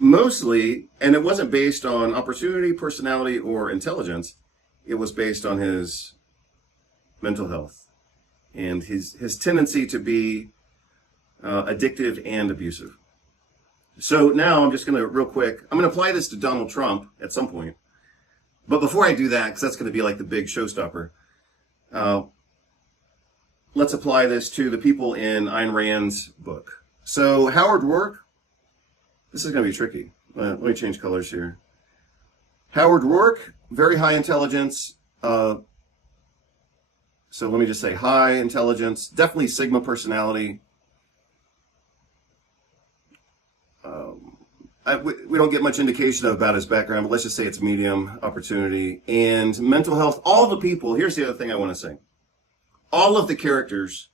mostly, and it wasn't based on opportunity, personality, or intelligence. It was based on his mental health and his tendency to be addictive and abusive. So now I'm just going to, real quick, I'm going to apply this to Donald Trump at some point. But before I do that, because that's going to be like the big showstopper, let's apply this to the people in Ayn Rand's book. So Howard Roark, this is going to be tricky. Let me change colors here. Howard Roark, very high intelligence. So let me just say high intelligence, definitely Sigma personality. We don't get much indication about his background, but let's just say it's medium opportunity. And mental health, all the people, here's the other thing I want to say. All of the characters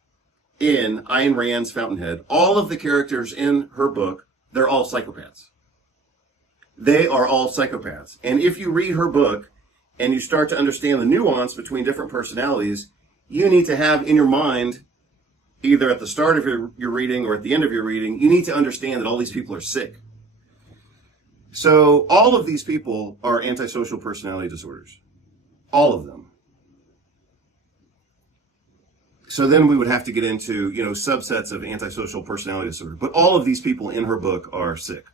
in Ayn Rand's Fountainhead, all of the characters in her book, they're all psychopaths. They are all psychopaths. And if you read her book and you start to understand the nuance between different personalities, you need to have in your mind, either at the start of your reading or at the end of your reading, you need to understand that all these people are sick. So all of these people are antisocial personality disorders. All of them. So then we would have to get into, subsets of antisocial personality disorder. But all of these people in her book are sick.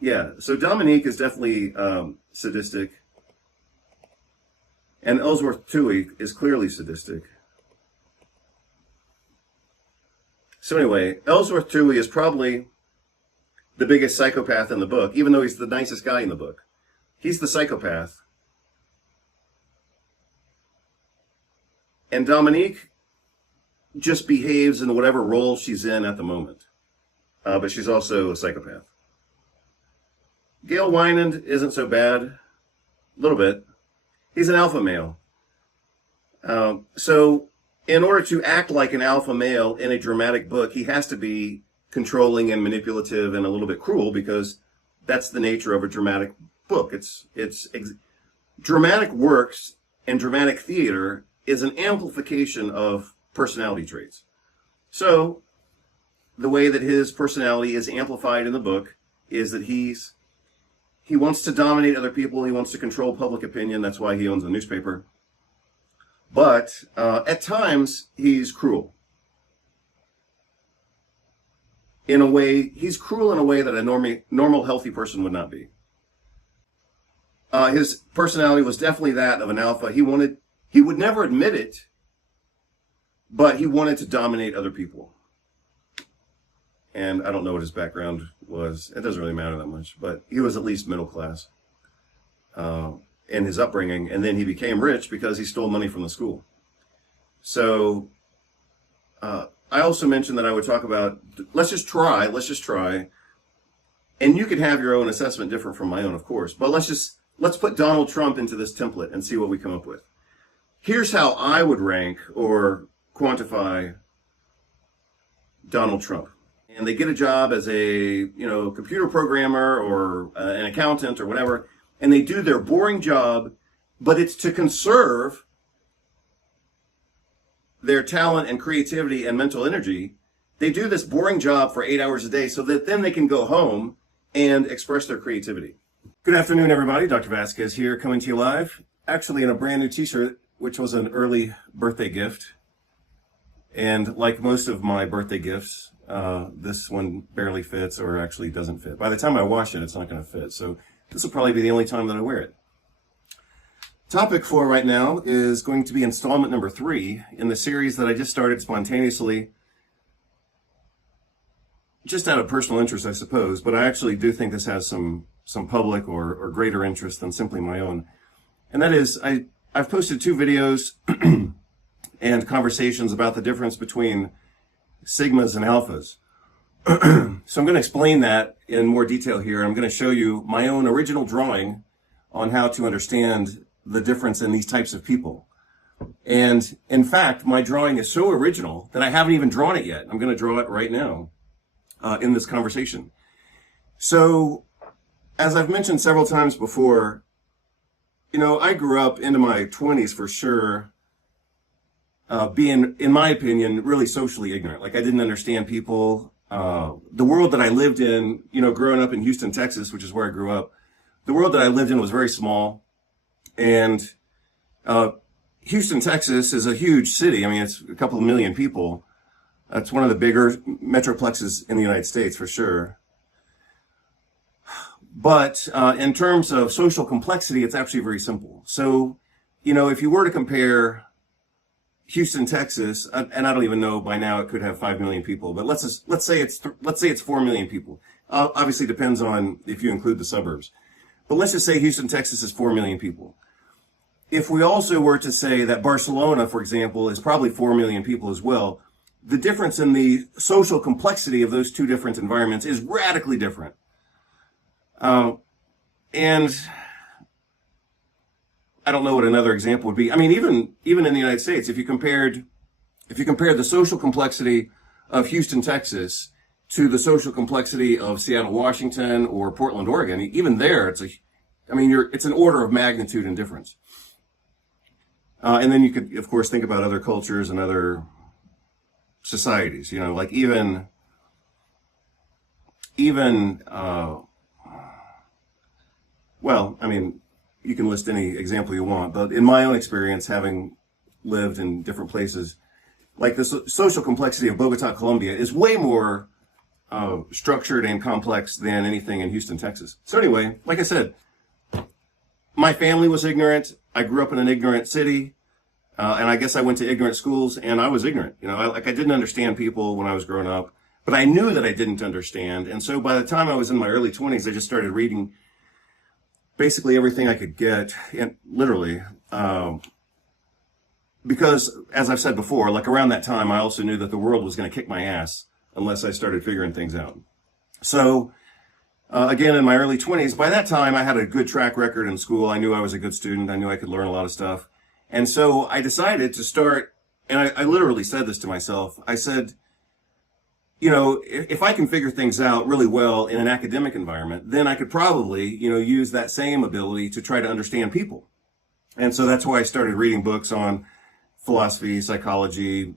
Yeah, so Dominique is definitely sadistic. And Ellsworth Toohey is clearly sadistic. So anyway, Ellsworth Toohey is probably the biggest psychopath in the book, even though he's the nicest guy in the book. He's the psychopath. And Dominique just behaves in whatever role she's in at the moment. But she's also a psychopath. Gail Wynand isn't so bad. A little bit. He's an alpha male. So in order to act like an alpha male in a dramatic book, he has to be controlling and manipulative and a little bit cruel, because that's the nature of a dramatic book. Dramatic works and dramatic theater is an amplification of personality traits. So the way that his personality is amplified in the book is that he wants to dominate other people. He wants to control public opinion. That's why he owns a newspaper. But at times, he's cruel. In a way, he's cruel in a way that a normal, healthy person would not be. His personality was definitely that of an alpha. He would never admit it, but he wanted to dominate other people. And I don't know what his background was. It doesn't really matter that much, but he was at least middle class in his upbringing. And then he became rich because he stole money from the school. So I also mentioned that I would talk about, let's just try. And you can have your own assessment different from my own, of course. But let's put Donald Trump into this template and see what we come up with. Here's how I would rank or quantify Donald Trump. And they get a job as a, computer programmer or an accountant or whatever, and they do their boring job, but it's to conserve their talent and creativity and mental energy. They do this boring job for 8 hours a day so that then they can go home and express their creativity. Good afternoon, everybody. Dr. Vasquez here, coming to you live, actually in a brand new t-shirt, which was an early birthday gift. And like most of my birthday gifts, this one barely fits, or actually doesn't fit. By the time I wash it, it's not going to fit. So this will probably be the only time that I wear it. Topic for right now is going to be installment number 3 in the series that I just started spontaneously, just out of personal interest, I suppose. But I actually do think this has some public or greater interest than simply my own. And that is, I've posted 2 videos and conversations about the difference between sigmas and alphas. So I'm going to explain that in more detail here. I'm going to show you my own original drawing on how to understand the difference in these types of people. And in fact, my drawing is so original that I haven't even drawn it yet. I'm going to draw it right now in this conversation. So as I've mentioned several times before, I grew up into my 20s for sure, being, in my opinion, really socially ignorant. Like I didn't understand people. the world that I lived in, growing up in Houston, Texas, which is where I grew up, the world that I lived in was very small. And Houston, Texas is a huge city. I mean, it's a couple of million people. It's one of the bigger metroplexes in the United States, for sure. But in terms of social complexity, it's actually very simple. So, if you were to compare Houston, Texas, and I don't even know, by now it could have 5 million people, but let's say it's 4 million people. Obviously depends on if you include the suburbs. But let's just say Houston, Texas is 4 million people. If we also were to say that Barcelona, for example, is probably 4 million people as well, the difference in the social complexity of those two different environments is radically different. And I don't know what another example would be. I mean, even in the United States, if you compared the social complexity of Houston, Texas to the social complexity of Seattle, Washington, or Portland, Oregon, even there, it's an order of magnitude in difference. And then you could, of course, think about other cultures and other societies, like well, I mean, you can list any example you want, but in my own experience, having lived in different places, like the social complexity of Bogota, Colombia is way more structured and complex than anything in Houston, Texas. So anyway, like I said, my family was ignorant. I grew up in an ignorant city, and I guess I went to ignorant schools, and I was ignorant. I didn't understand people when I was growing up, but I knew that I didn't understand. And so by the time I was in my early 20s, I just started reading basically everything I could get, and literally, because as I've said before, like around that time, I also knew that the world was going to kick my ass unless I started figuring things out. So, again, in my early 20s, by that time, I had a good track record in school. I knew I was a good student. I knew I could learn a lot of stuff. And so I decided to start, and I literally said this to myself. I said, if I can figure things out really well in an academic environment, then I could probably, use that same ability to try to understand people. And so that's why I started reading books on philosophy, psychology,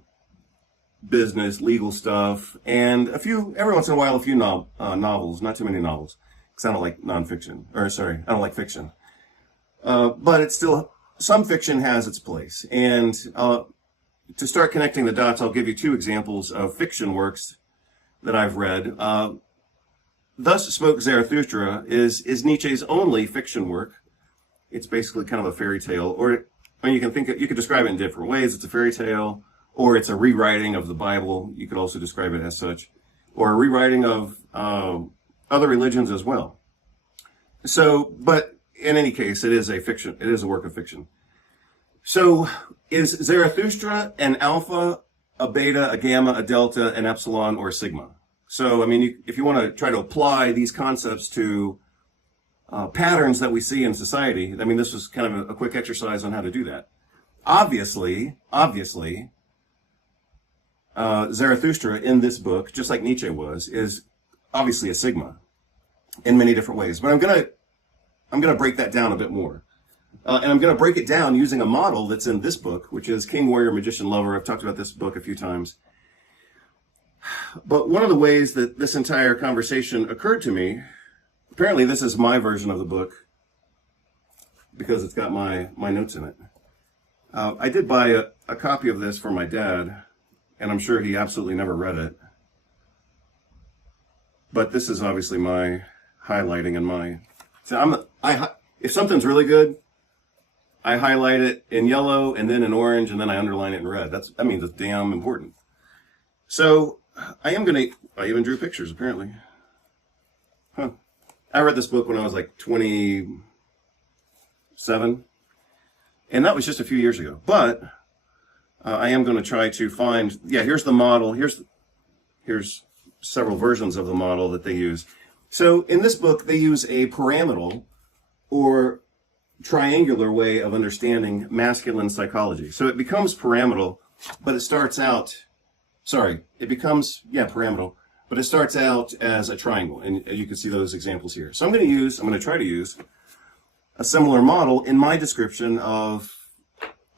business, legal stuff, and every once in a while, a few novels, not too many novels, because I don't like I don't like fiction. But it's still, some fiction has its place. And to start connecting the dots, I'll give you two examples of fiction works that I've read. Thus Spoke Zarathustra is Nietzsche's only fiction work. It's basically kind of a fairy tale, or you could describe it in different ways. It's a fairy tale, or it's a rewriting of the Bible. You could also describe it as such, or a rewriting of other religions as well. So, but in any case, it is a work of fiction. So, is Zarathustra an alpha, a beta, a gamma, a delta, an epsilon, or a sigma? So, if you want to try to apply these concepts to patterns that we see in society, this was kind of a quick exercise on how to do that. Obviously, Zarathustra in this book, just like Nietzsche was, is obviously a sigma in many different ways. But I'm gonna break that down a bit more. And I'm going to break it down using a model that's in this book, which is King, Warrior, Magician, Lover. I've talked about this book a few times. But one of the ways that this entire conversation occurred to me, apparently this is my version of the book, because it's got my notes in it. I did buy a copy of this for my dad, and I'm sure he absolutely never read it. But this is obviously my highlighting and my... So if something's really good, I highlight it in yellow and then in orange and then I underline it in red. That means it's damn important. So I even drew pictures apparently. I read this book when I was like 27, and that was just a few years ago. But I am going to try to find, here's the model. Here's several versions of the model that they use. So in this book, they use a pyramidal or triangular way of understanding masculine psychology. So it becomes pyramidal, but it starts out, pyramidal, but it starts out as a triangle. And you can see those examples here. So I'm going to try to use a similar model in my description of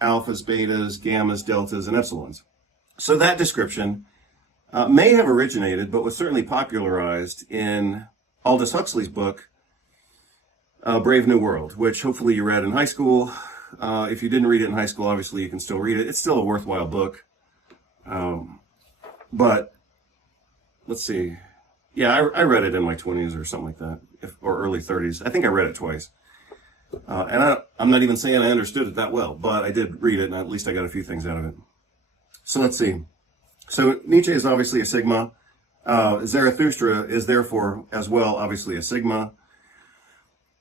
alphas, betas, gammas, deltas, and epsilons. So that description may have originated, but was certainly popularized in Aldous Huxley's book, Brave New World, which hopefully you read in high school. If you didn't read it in high school, obviously you can still read it. It's still a worthwhile book. But let's see. Yeah, I read it in my 20s or something like that, or early 30s. I think I read it twice. And I'm not even saying I understood it that well, but I did read it, and at least I got a few things out of it. So let's see. So Nietzsche is obviously a Sigma. Zarathustra is therefore as well obviously a Sigma.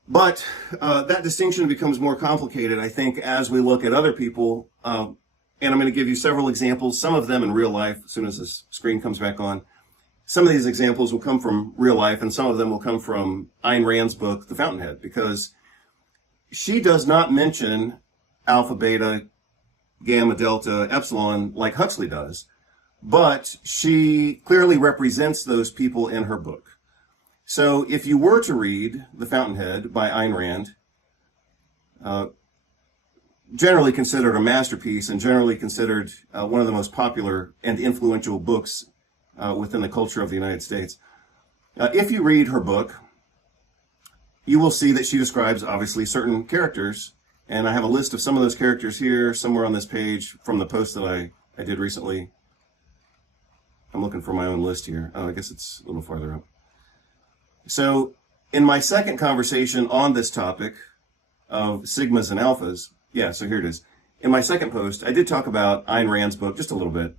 But that distinction becomes more complicated, I think, as we look at other people. And I'm going to give you several examples, some of them in real life, as soon as this screen comes back on. Some of these examples will come from real life, and some of them will come from Ayn Rand's book, The Fountainhead, because she does not mention alpha, beta, gamma, delta, epsilon like Huxley does, but she clearly represents those people in her book. So if you were to read The Fountainhead by Ayn Rand, generally considered a masterpiece and generally considered one of the most popular and influential books within the culture of the United States, if you read her book, you will see that she describes obviously certain characters, and I have a list of some of those characters here somewhere on this page from the post that I did recently. I'm looking for my own list here. Oh, I guess it's a little farther up. So in my second conversation on this topic of sigmas and alphas, yeah, so here it is. In my second post, I did talk about Ayn Rand's book just a little bit.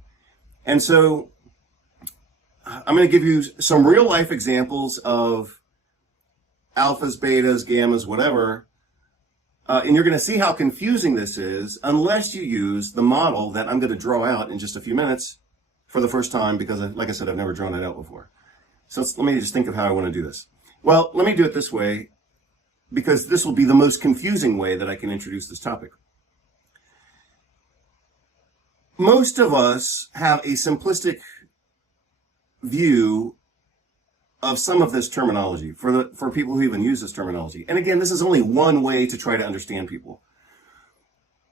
And so I'm going to give you some real life examples of alphas, betas, gammas, whatever. And you're going to see how confusing this is unless you use the model that I'm going to draw out in just a few minutes for the first time, because like I said, I've never drawn that out before. So let me just think of how I want to do this. Well, let me do it this way, because this will be the most confusing way that I can introduce this topic. Most of us have a simplistic view of some of this terminology for people who even use this terminology. And again, this is only one way to try to understand people.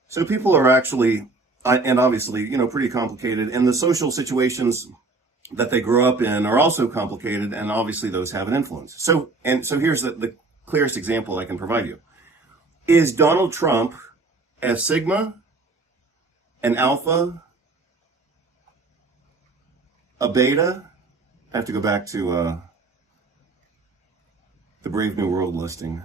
So people are actually, and obviously, pretty complicated, and the social situations that they grow up in are also complicated, and obviously those have an influence. So here's the clearest example I can provide you. Is Donald Trump a sigma, an alpha, a beta? I have to go back to the Brave New World listing.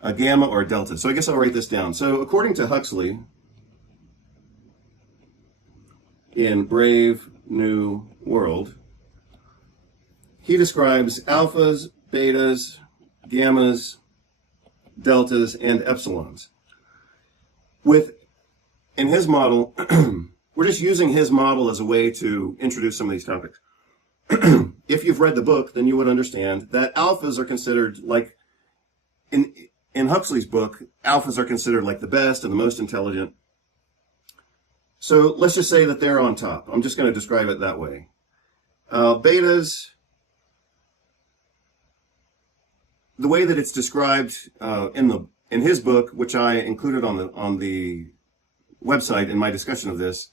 A gamma or a delta. So I guess I'll write this down. So according to Huxley, in Brave New World, he describes alphas, betas, gammas, deltas, and epsilons. In his model, we're just using his model as a way to introduce some of these topics. If you've read the book, then you would understand that alphas are considered like, in Huxley's book, alphas are considered like the best and the most intelligent. So let's just say that they're on top. I'm just going to describe it that way. Betas, the way that it's described in his book, which I included on the website in my discussion of this,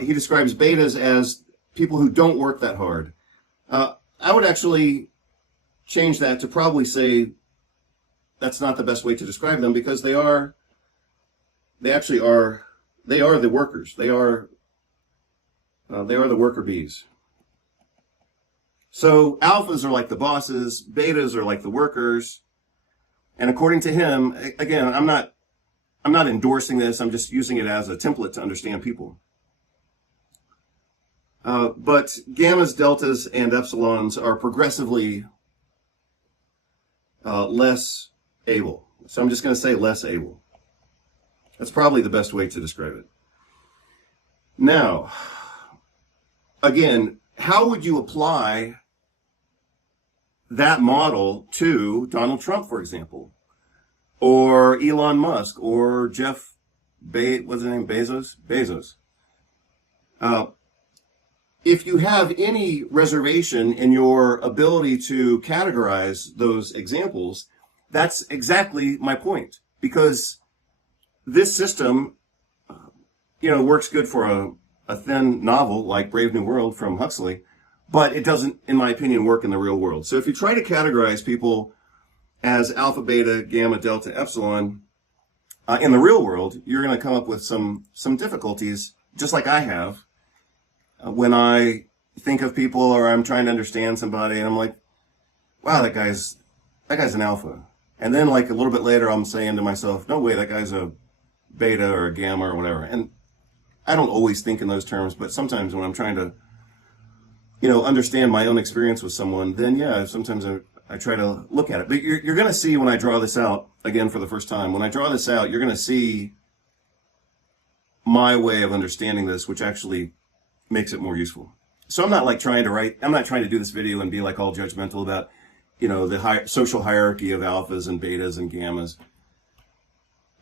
he describes betas as people who don't work that hard. I would actually change that to probably say that's not the best way to describe them, because they are the workers. They are the worker bees. So alphas are like the bosses, betas are like the workers. And according to him, again, I'm not endorsing this, I'm just using it as a template to understand people. But gammas, deltas, and epsilons are progressively less able. So I'm just going to say less able. That's probably the best way to describe it. Now, again, how would you apply that model to Donald Trump, for example, or Elon Musk, or Jeff what's his name, Bezos? If you have any reservation in your ability to categorize those examples, that's exactly my point, because this system, works good for a thin novel like Brave New World from Huxley, but it doesn't, in my opinion, work in the real world. So if you try to categorize people as alpha, beta, gamma, delta, epsilon, in the real world, you're going to come up with some difficulties, just like I have, when I think of people or I'm trying to understand somebody and I'm like, wow, that guy's an alpha. And then like a little bit later, I'm saying to myself, no way, that guy's a beta or a gamma or whatever. And I don't always think in those terms, but sometimes when I'm trying to, understand my own experience with someone, then yeah, sometimes I try to look at it. But you're going to see when I draw this out, again for the first time, when I draw this out, you're going to see my way of understanding this, which actually makes it more useful. So I'm not like I'm not trying to do this video and be like all judgmental about, the social hierarchy of alphas and betas and gammas.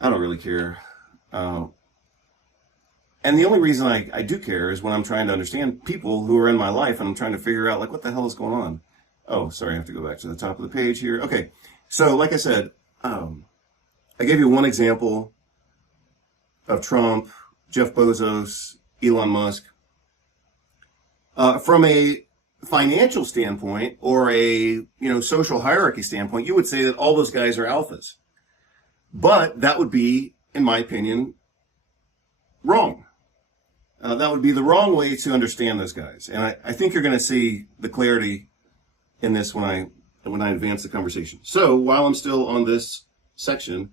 I don't really care. And the only reason I do care is when I'm trying to understand people who are in my life and I'm trying to figure out like what the hell is going on. Oh, sorry, I have to go back to the top of the page here. Okay, so like I said, I gave you one example of Trump, Jeff Bezos, Elon Musk. From a financial standpoint or a social hierarchy standpoint, you would say that all those guys are alphas. But that would be, in my opinion, wrong. That would be the wrong way to understand those guys. And I think you're going to see the clarity in this when I advance the conversation. So while I'm still on this section,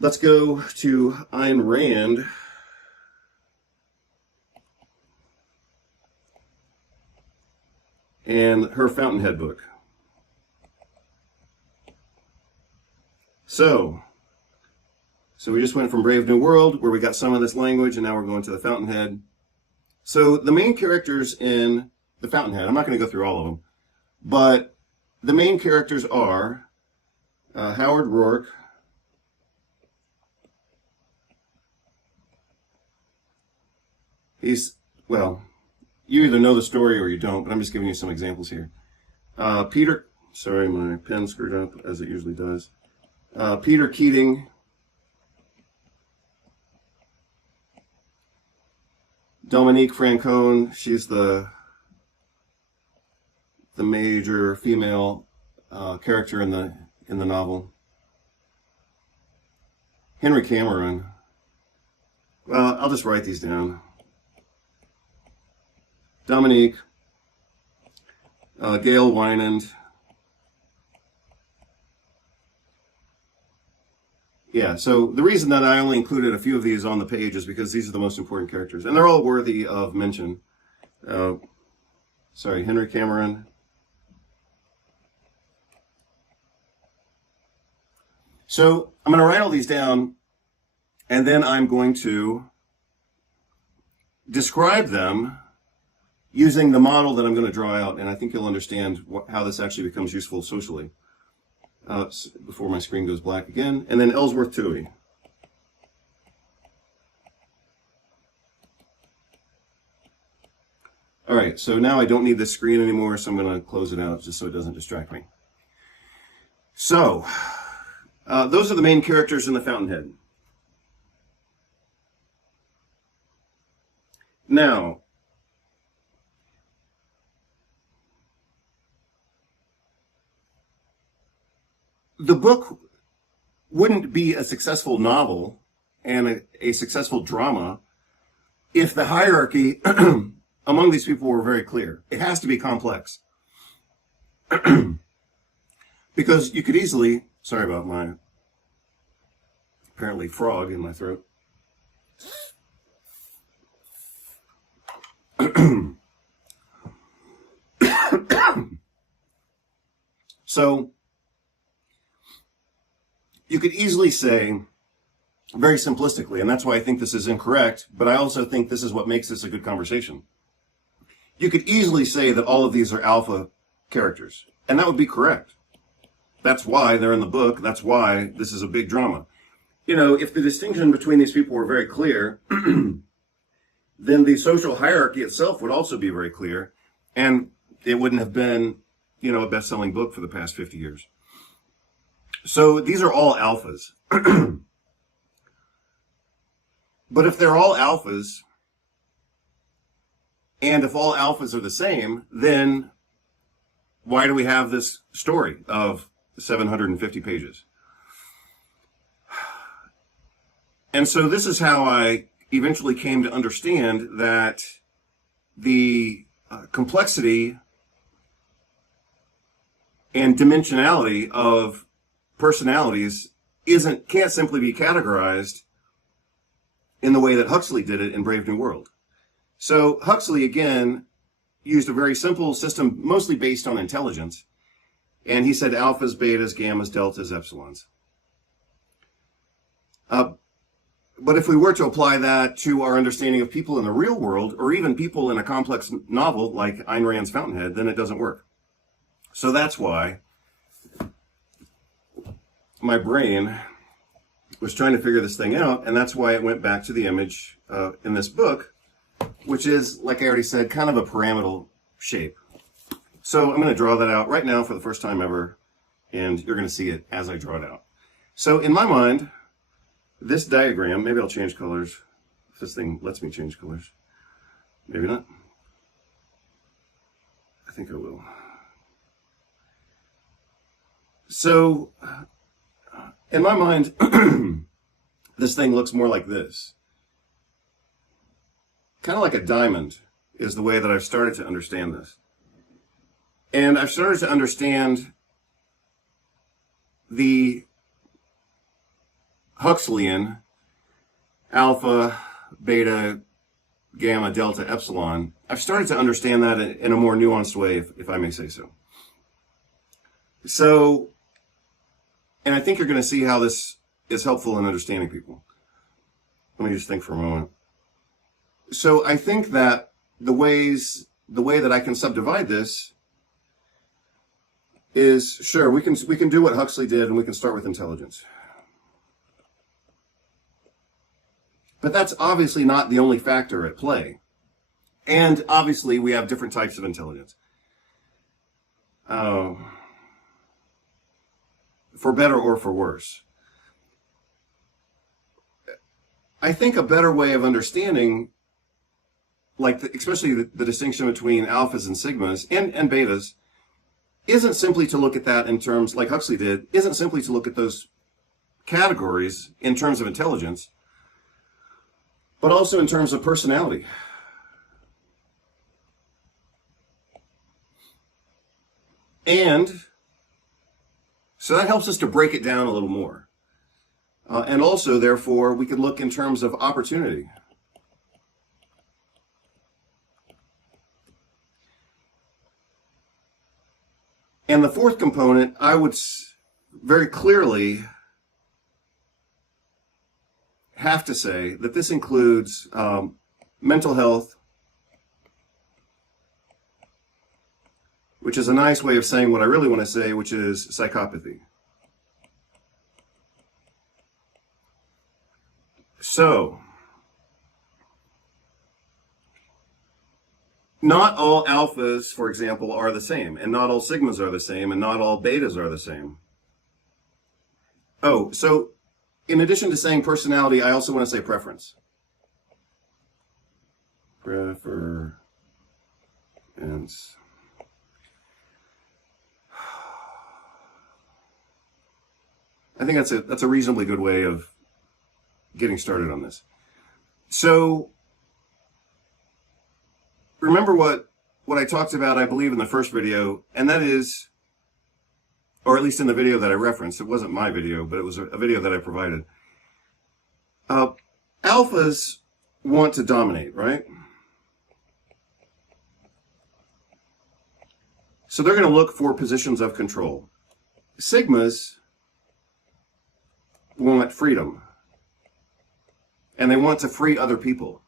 let's go to Ayn Rand. And her Fountainhead book. So we just went from Brave New World, where we got some of this language, and now we're going to the Fountainhead. So the main characters in the Fountainhead, I'm not going to go through all of them, but the main characters are Howard Rourke, you either know the story or you don't, but I'm just giving you some examples here. Sorry, my pen screwed up, as it usually does. Peter Keating, Dominique Francone, she's the major female character in the novel. Henry Cameron. Well, I'll just write these down. Dominique, Gail Wynand. Yeah, so the reason that I only included a few of these on the page is because these are the most important characters, and they're all worthy of mention. Henry Cameron. So I'm going to write all these down, and then I'm going to describe them using the model that I'm going to draw out, and I think you'll understand how this actually becomes useful socially. Before my screen goes black again. And then Ellsworth Toohey. All right, so now I don't need this screen anymore, so I'm going to close it out just so it doesn't distract me. So, those are the main characters in the Fountainhead. Now, the book wouldn't be a successful novel and a successful drama if the hierarchy among these people were very clear. It has to be complex. Because you could easily, sorry about my apparently frog in my throat. So, you could easily say, very simplistically, and that's why I think this is incorrect, but I also think this is what makes this a good conversation. You could easily say that all of these are alpha characters, and that would be correct. That's why they're in the book. That's why this is a big drama. If the distinction between these people were very clear, then the social hierarchy itself would also be very clear, and it wouldn't have been, a best-selling book for the past 50 years. So these are all alphas. But if they're all alphas, And if all alphas are the same, then why do we have this story of 750 pages? And so this is how I eventually came to understand that the complexity and dimensionality of personalities can't simply be categorized in the way that Huxley did it in Brave New World. So Huxley, again, used a very simple system, mostly based on intelligence. And he said alphas, betas, gammas, deltas, epsilons. But if we were to apply that to our understanding of people in the real world, or even people in a complex novel like Ayn Rand's Fountainhead, then it doesn't work. So that's why my brain was trying to figure this thing out, and that's why it went back to the image in this book, which is, like I already said, kind of a pyramidal shape. So I'm going to draw that out right now for the first time ever, and you're going to see it as I draw it out. So in my mind, this diagram, maybe I'll change colors, if this thing lets me change colors. Maybe not. I think I will. So, in my mind, this thing looks more like this. Kind of like a diamond is the way that I've started to understand this. And I've started to understand the Huxleyan alpha, beta, gamma, delta, epsilon. I've started to understand that in a more nuanced way, if I may say so. So, and I think you're going to see how this is helpful in understanding people. Let me just think for a moment. So I think that the way that I can subdivide this is, sure, we can do what Huxley did, and we can start with intelligence. But that's obviously not the only factor at play. And obviously we have different types of intelligence. For better or for worse. I think a better way of understanding, like especially the distinction between alphas and sigmas and betas, isn't simply to look at that in terms, like Huxley did, isn't simply to look at those categories in terms of intelligence, but also in terms of personality. And so that helps us to break it down a little more. And also, therefore, we could look in terms of opportunity. And the fourth component, I would very clearly have to say that this includes mental health, which is a nice way of saying what I really want to say, which is psychopathy. So, not all alphas, for example, are the same, and not all sigmas are the same, and not all betas are the same. Oh, so in addition to saying personality, I also want to say preference. Preference. I think that's a reasonably good way of getting started on this. So remember what I talked about, I believe, in the first video, and that is, or at least in the video that I referenced, it wasn't my video, but it was a video that I provided. Alphas want to dominate, right? So they're going to look for positions of control. Sigmas want freedom, and they want to free other people.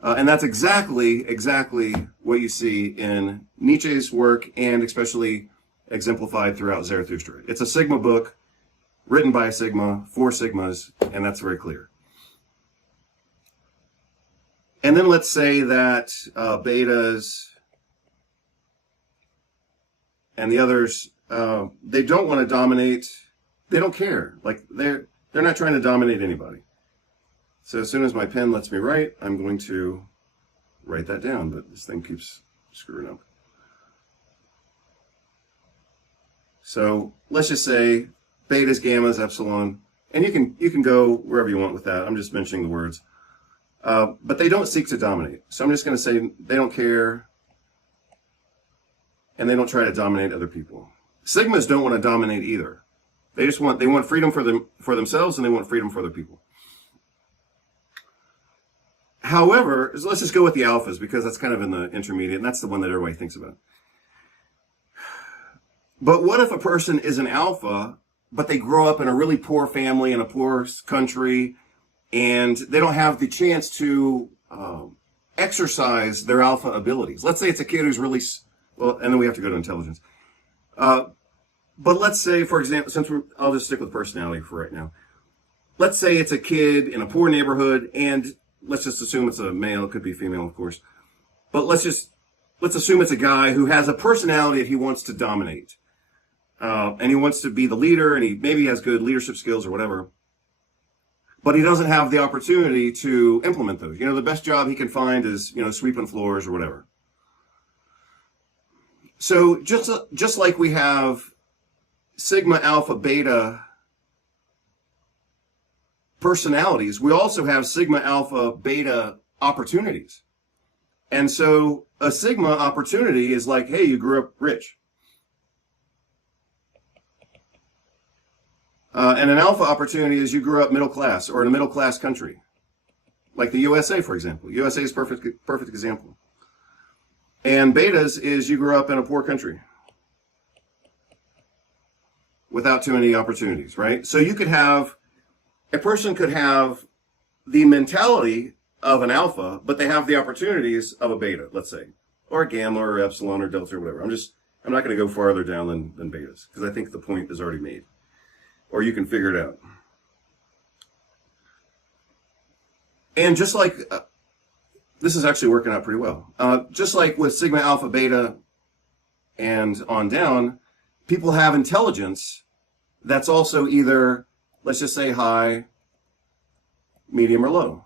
And that's exactly what you see in Nietzsche's work, and especially exemplified throughout Zarathustra. It's a Sigma book, written by a Sigma, for Sigmas, and that's very clear. And then let's say that betas and the others, they don't want to dominate. They don't care. Like they're not trying to dominate anybody. So as soon as my pen lets me write, I'm going to write that down, but this thing keeps screwing up. So let's just say betas, gammas, epsilon, and you can go wherever you want with that. I'm just mentioning the words. But they don't seek to dominate. So I'm just going to say they don't care, and they don't try to dominate other people. Sigmas don't want to dominate either. They want freedom for themselves, and they want freedom for other people. However, let's just go with the alphas, because that's kind of in the intermediate, and that's the one that everybody thinks about. But what if a person is an alpha, but they grow up in a really poor family in a poor country, and they don't have the chance to exercise their alpha abilities? Let's say it's a kid who's really, well, and then we have to go to intelligence. But let's say, for example, I'll just stick with personality for right now. Let's say it's a kid in a poor neighborhood, and let's just assume it's a male. It could be female, of course. But let's assume it's a guy who has a personality that he wants to dominate. And he wants to be the leader, and maybe has good leadership skills or whatever. But he doesn't have the opportunity to implement those. The best job he can find is, sweeping floors or whatever. So just like we have sigma, alpha, beta personalities, we also have sigma, alpha, beta opportunities. And so a sigma opportunity is like, hey, you grew up rich. And an alpha opportunity is you grew up middle class or in a middle class country. Like the USA, for example. USA is perfect example. And betas is you grew up in a poor country without too many opportunities, right? So a person could have the mentality of an alpha, but they have the opportunities of a beta, let's say, or a gamma or epsilon or delta or whatever. I'm not going to go farther down than betas, because I think the point is already made, or you can figure it out. And just like, this is actually working out pretty well. Just like with sigma, alpha, beta, and on down, people have intelligence that's also either, let's just say, high, medium, or low.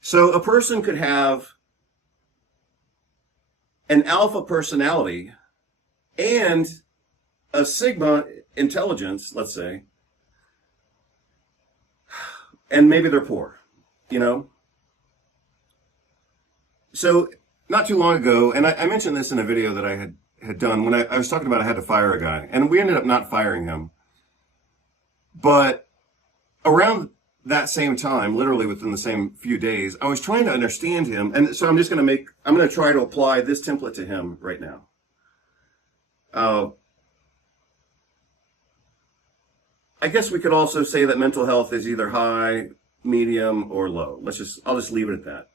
So a person could have an alpha personality and a sigma intelligence, let's say, and maybe they're poor, So not too long ago, and I mentioned this in a video that I had done when I was talking about I had to fire a guy, and we ended up not firing him. But around that same time, literally within the same few days, I was trying to understand him, and so I'm going to try to apply this template to him right now. I guess we could also say that mental health is either high, medium, or low. I'll just leave it at that.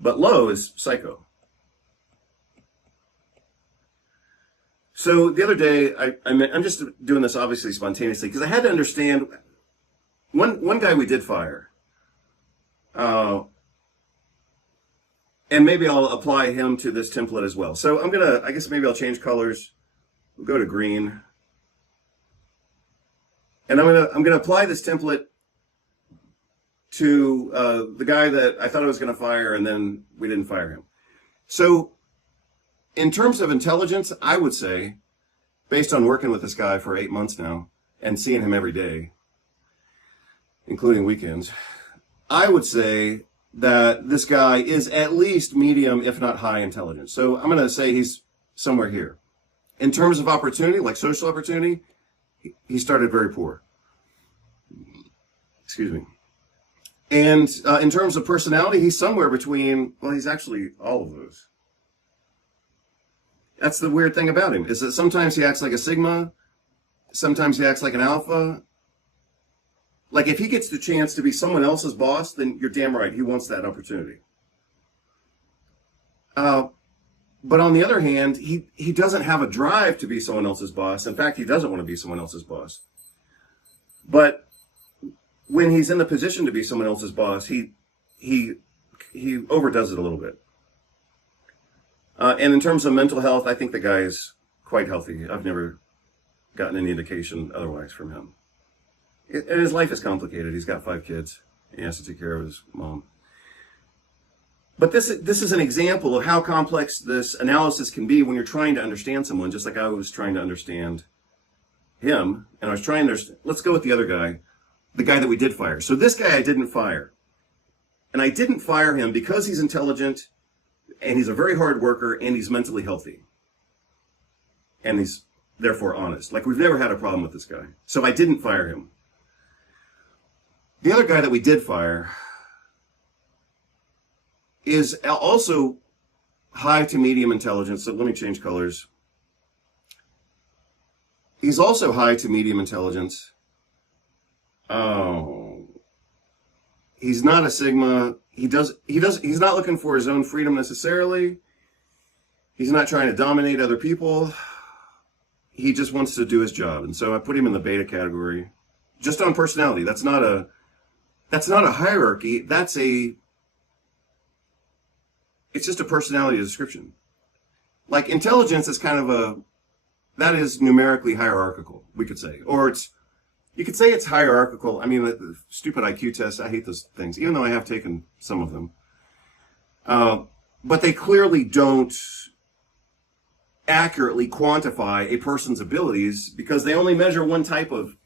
But low is psycho. So the other day, I'm just doing this obviously spontaneously because I had to understand. One guy we did fire, and maybe I'll apply him to this template as well. So I guess maybe I'll change colors. We'll go to green. And I'm gonna apply this template to the guy that I thought I was gonna fire, and then we didn't fire him. So in terms of intelligence, I would say, based on working with this guy for 8 months now and seeing him every day, including weekends, I would say that this guy is at least medium, if not high intelligence. So I'm gonna say he's somewhere here. In terms of opportunity, like social opportunity, he started very poor. Excuse me. And in terms of personality, he's somewhere between, well, he's actually all of those. That's the weird thing about him, is that sometimes he acts like a sigma, sometimes he acts like an alpha. Like if he gets the chance to be someone else's boss, then you're damn right, he wants that opportunity. But on the other hand, he doesn't have a drive to be someone else's boss. In fact, he doesn't want to be someone else's boss. But when he's in the position to be someone else's boss, he overdoes it a little bit. And in terms of mental health, I think the guy is quite healthy. I've never gotten any indication otherwise from him. And his life is complicated. He's got 5 kids. He has to take care of his mom. But this is an example of how complex this analysis can be when you're trying to understand someone, just like I was trying to understand him. And I was trying to, let's go with the other guy, the guy that we did fire. So this guy I didn't fire. And I didn't fire him because he's intelligent, and he's a very hard worker, and he's mentally healthy. And he's therefore honest. Like, we've never had a problem with this guy. So I didn't fire him. The other guy that we did fire is also high to medium intelligence. So let me change colors. He's also high to medium intelligence. Oh, he's not a Sigma. He's not looking for his own freedom necessarily. He's not trying to dominate other people. He just wants to do his job. And so I put him in the beta category just on personality. That's not a hierarchy. It's just a personality description. Like, intelligence is kind of that is numerically hierarchical, we could say. Or you could say it's hierarchical. I mean, the stupid IQ tests, I hate those things, even though I have taken some of them. But they clearly don't accurately quantify a person's abilities because they only measure one type of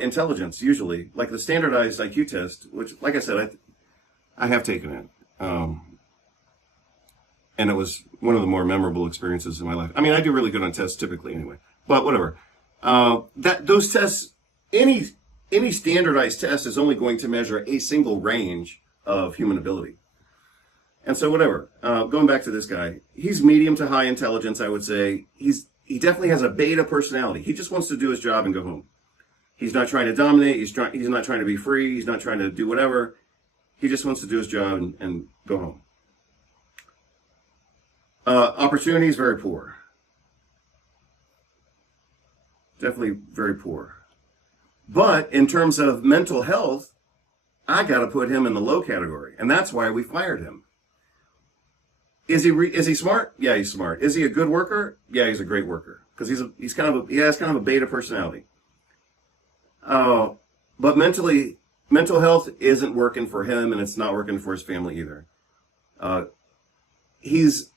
intelligence, usually. Like the standardized IQ test, which, like I said, I have taken it. And it was one of the more memorable experiences in my life. I mean, I do really good on tests typically anyway, but whatever. Those tests, any standardized test is only going to measure a single range of human ability. And so whatever, going back to this guy, he's medium to high intelligence, I would say. He definitely has a beta personality. He just wants to do his job and go home. He's not trying to dominate. He's not trying to be free. He's not trying to do whatever. He just wants to do his job and go home. Opportunity is very poor. Definitely very poor. But in terms of mental health, I got to put him in the low category, and that's why we fired him. Is he smart? Yeah, he's smart. Is he a good worker? Yeah, he's a great worker because he has kind of a beta personality. But mental health isn't working for him, and it's not working for his family either. He's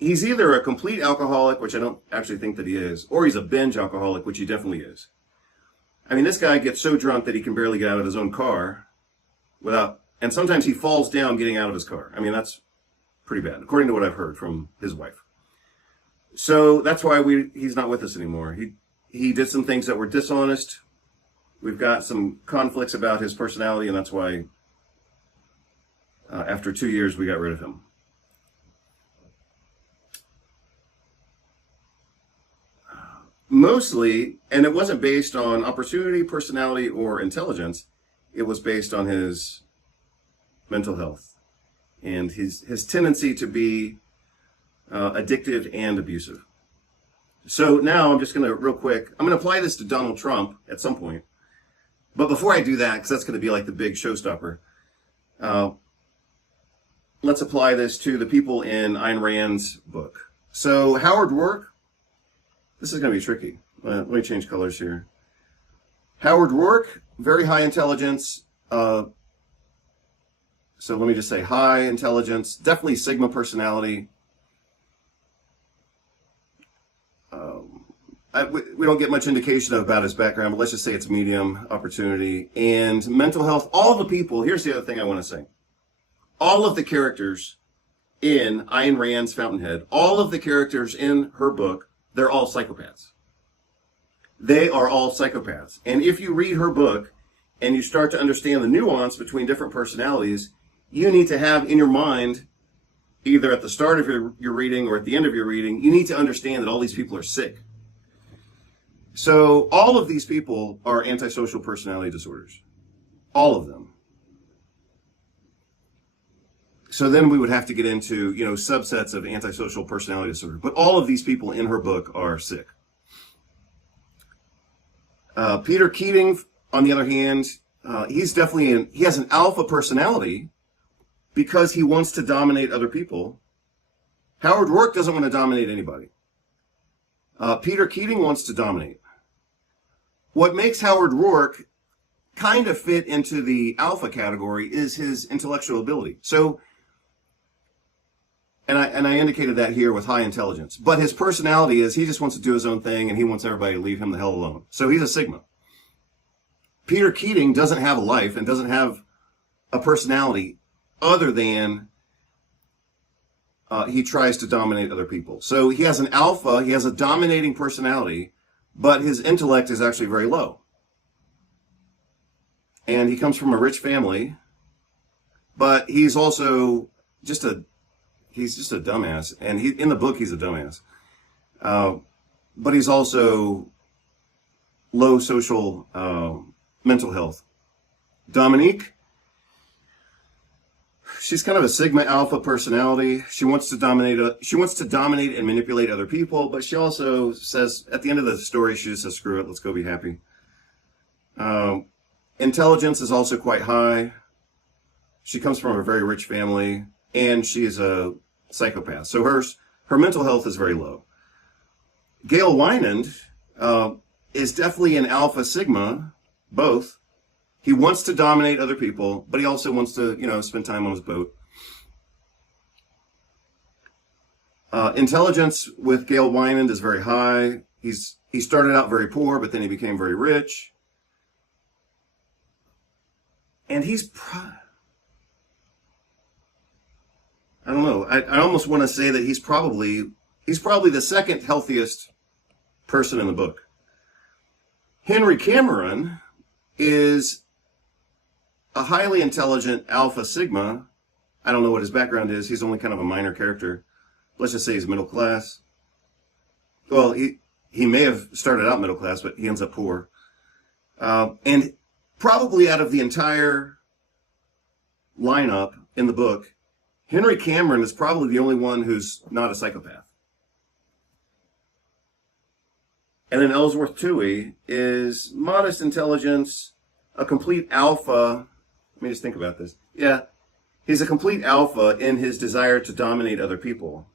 either a complete alcoholic, which I don't actually think that he is, or he's a binge alcoholic, which he definitely is. I mean, this guy gets so drunk that he can barely get out of his own car and sometimes he falls down getting out of his car. I mean, that's pretty bad, according to what I've heard from his wife. So that's why he's not with us anymore. He did some things that were dishonest. We've got some conflicts about his personality, and that's why after 2 years we got rid of him. Mostly, and it wasn't based on opportunity, personality, or intelligence. It was based on his mental health and his tendency to be addictive and abusive. So now I'm just going to, real quick, I'm going to apply this to Donald Trump at some point. But before I do that, because that's going to be like the big showstopper, let's apply this to the people in Ayn Rand's book. So Howard Roark, this is going to be tricky. Let me change colors here. Howard Roark, very high intelligence. So let me just say high intelligence, definitely Sigma personality. We don't get much indication about his background, but let's just say it's medium opportunity. And mental health, all the people, here's the other thing I want to say. All of the characters in Ayn Rand's Fountainhead, all of the characters in her book, they're all psychopaths. They are all psychopaths. And if you read her book and you start to understand the nuance between different personalities, you need to have in your mind, either at the start of your reading or at the end of your reading, you need to understand that all these people are sick. So all of these people are antisocial personality disorders. All of them. So then we would have to get into, subsets of antisocial personality disorder. But all of these people in her book are sick. Peter Keating, on the other hand, he has an alpha personality because he wants to dominate other people. Howard Roark doesn't want to dominate anybody. Peter Keating wants to dominate. What makes Howard Roark kind of fit into the alpha category is his intellectual ability. So and I indicated that here with high intelligence. But his personality is he just wants to do his own thing, and he wants everybody to leave him the hell alone. So he's a Sigma. Peter Keating doesn't have a life and doesn't have a personality other than he tries to dominate other people. So he has an alpha, he has a dominating personality, but his intellect is actually very low. And he comes from a rich family, but he's also just a dumbass. And in the book, he's a dumbass. But he's also low social mental health. Dominique, she's kind of a Sigma Alpha personality. She wants to dominate and manipulate other people, but she also says at the end of the story, she just says, "Screw it, let's go be happy." Intelligence is also quite high. She comes from a very rich family, and she is a psychopath. So her mental health is very low. Gail Wynand is definitely an Alpha Sigma, both. He wants to dominate other people, but he also wants to, spend time on his boat. Intelligence with Gail Wynand is very high. He started out very poor, but then he became very rich. And I don't know. I almost want to say that he's probably the second healthiest person in the book. Henry Cameron is a highly intelligent Alpha Sigma. I don't know what his background is. He's only kind of a minor character. Let's just say he's middle class. Well, he may have started out middle class, but he ends up poor. And probably out of the entire lineup in the book, Henry Cameron is probably the only one who's not a psychopath. And then Ellsworth Toohey is modest intelligence, a complete alpha. Let me just think about this. Yeah, he's a complete alpha in his desire to dominate other people.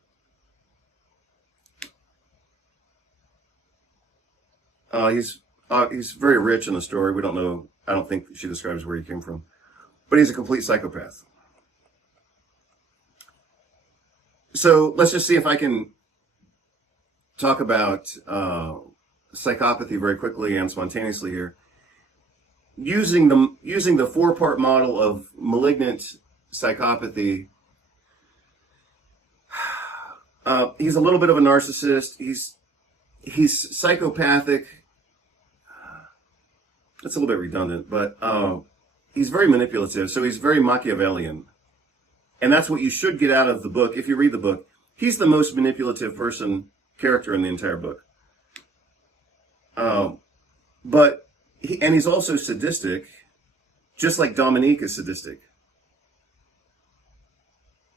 He's very rich in the story. We don't know. I don't think she describes where he came from. But he's a complete psychopath. So let's just see if I can talk about psychopathy very quickly and spontaneously here. Using the four-part model of malignant psychopathy, he's a little bit of a narcissist. He's psychopathic. That's a little bit redundant, but he's very manipulative, so he's very Machiavellian. And that's what you should get out of the book if you read the book. He's the most manipulative character in the entire book. And he's also sadistic, just like Dominique is sadistic.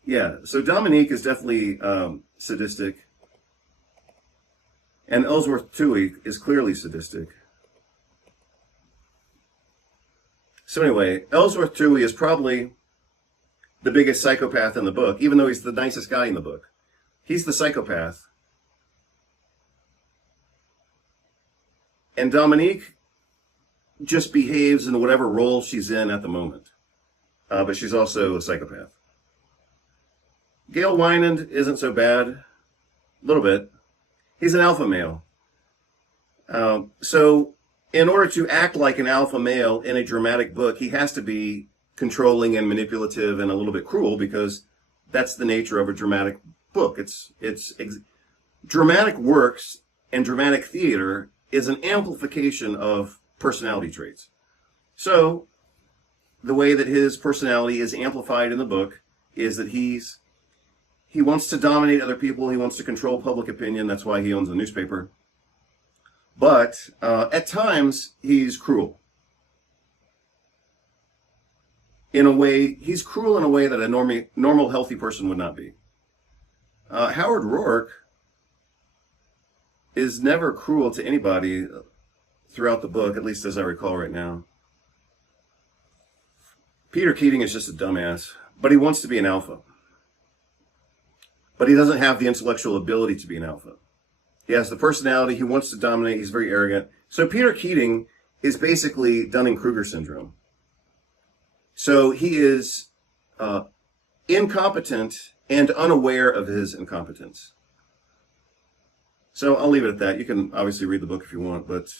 Yeah, so Dominique is definitely sadistic. And Ellsworth Toohey is clearly sadistic. So anyway, Ellsworth Toohey is probably the biggest psychopath in the book, even though he's the nicest guy in the book. He's the psychopath. And Dominique just behaves in whatever role she's in at the moment. But she's also a psychopath. Gail Wynand isn't so bad. A little bit. He's an alpha male. So in order to act like an alpha male in a dramatic book, he has to be controlling and manipulative and a little bit cruel, because that's the nature of a dramatic book. Dramatic works and dramatic theater is an amplification of personality traits. So the way that his personality is amplified in the book is that he wants to dominate other people. He wants to control public opinion. That's why he owns a newspaper. But at times, he's cruel. He's cruel in a way that a normal, healthy person would not be. Howard Rourke is never cruel to anybody throughout the book, at least as I recall right now. Peter Keating is just a dumbass, but he wants to be an alpha. But he doesn't have the intellectual ability to be an alpha. He has the personality, he wants to dominate, he's very arrogant. So Peter Keating is basically Dunning-Kruger syndrome. So he is incompetent and unaware of his incompetence. So I'll leave it at that. You can obviously read the book if you want, but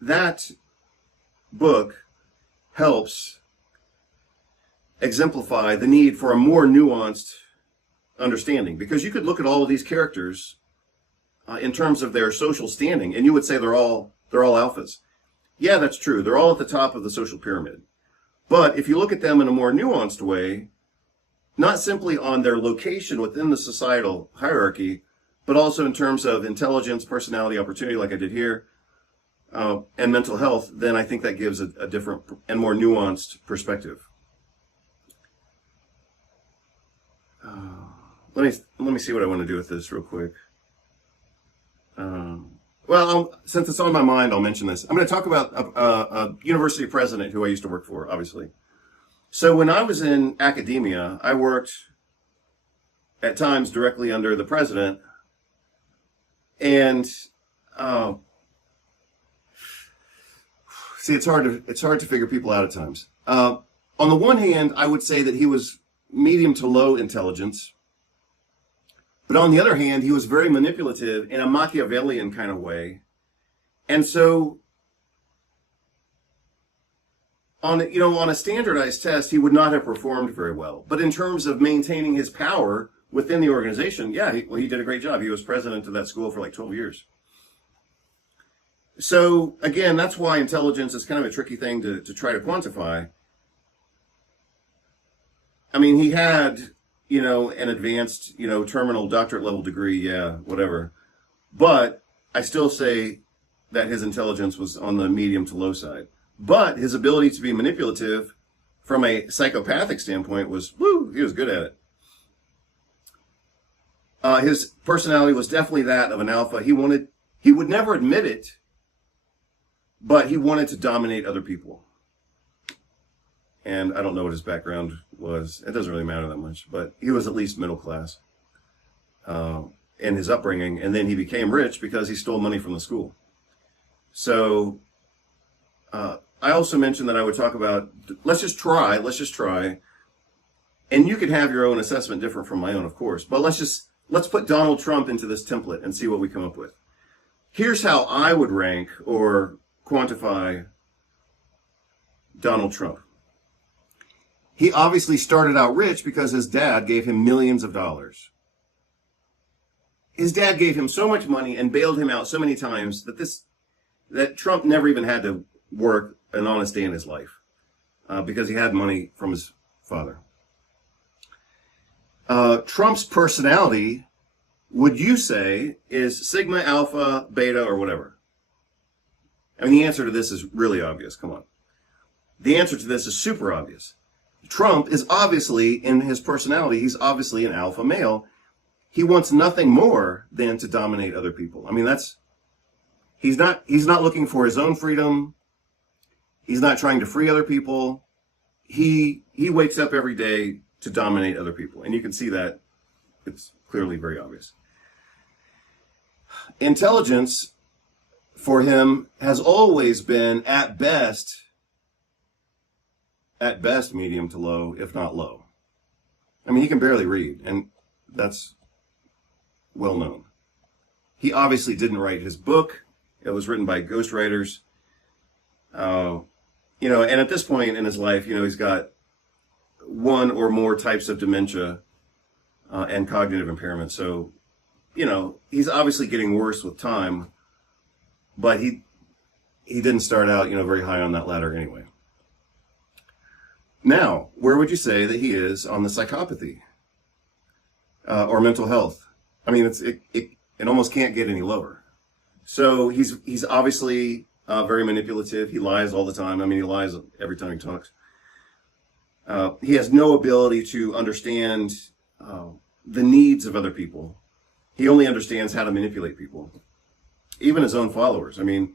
that book helps exemplify the need for a more nuanced understanding, because you could look at all of these characters in terms of their social standing, and you would say they're all alphas. Yeah, that's true. They're all at the top of the social pyramid. But if you look at them in a more nuanced way, not simply on their location within the societal hierarchy, but also in terms of intelligence, personality, opportunity, like I did here, and mental health, then I think that gives a different and more nuanced perspective. Let me see what I want to do with this real quick. Since it's on my mind, I'll mention this. I'm going to talk about a university president who I used to work for, obviously. So when I was in academia, I worked at times directly under the president, and see, it's hard to figure people out at times. On the one hand, I would say that he was medium to low intelligence, but on the other hand, he was very manipulative in a Machiavellian kind of way, and so on a standardized test, he would not have performed very well. But in terms of maintaining his power within the organization, yeah, he did a great job. He was president of that school for like 12 years. So again, that's why intelligence is kind of a tricky thing to try to quantify. I mean, he had, an advanced, terminal doctorate level degree, yeah, whatever. But I still say that his intelligence was on the medium to low side. But his ability to be manipulative from a psychopathic standpoint was, he was good at it. His personality was definitely that of an alpha. He would never admit it, but he wanted to dominate other people. And I don't know what his background was. It doesn't really matter that much, but he was at least middle class in his upbringing. And then he became rich because he stole money from the school. So I also mentioned that I would talk about, let's just try, and you could have your own assessment different from my own, of course, but let's put Donald Trump into this template and see what we come up with. Here's how I would rank or quantify Donald Trump. He obviously started out rich because his dad gave him millions of dollars. His dad gave him so much money and bailed him out so many times that Trump never even had to work an honest day in his life because he had money from his father. Trump's personality, would you say, is sigma, alpha, beta, or whatever? I mean, the answer to this is really obvious. Come on. The answer to this is super obvious. Trump is obviously, in his personality, he's obviously an alpha male. He wants nothing more than to dominate other people. I mean, he's not looking for his own freedom. He's not trying to free other people. He wakes up every day to dominate other people. And you can see that it's clearly very obvious. Intelligence for him has always been at best medium to low, if not low. I mean, he can barely read, and that's well known. He obviously didn't write his book. It was written by ghostwriters. And at this point in his life, he's got one or more types of dementia and cognitive impairment. So, he's obviously getting worse with time, but he didn't start out, very high on that ladder anyway. Now, where would you say that he is on the psychopathy or mental health? I mean, it almost can't get any lower. So he's obviously very manipulative. He lies all the time. I mean, he lies every time he talks. He has no ability to understand the needs of other people. He only understands how to manipulate people, even his own followers. I mean,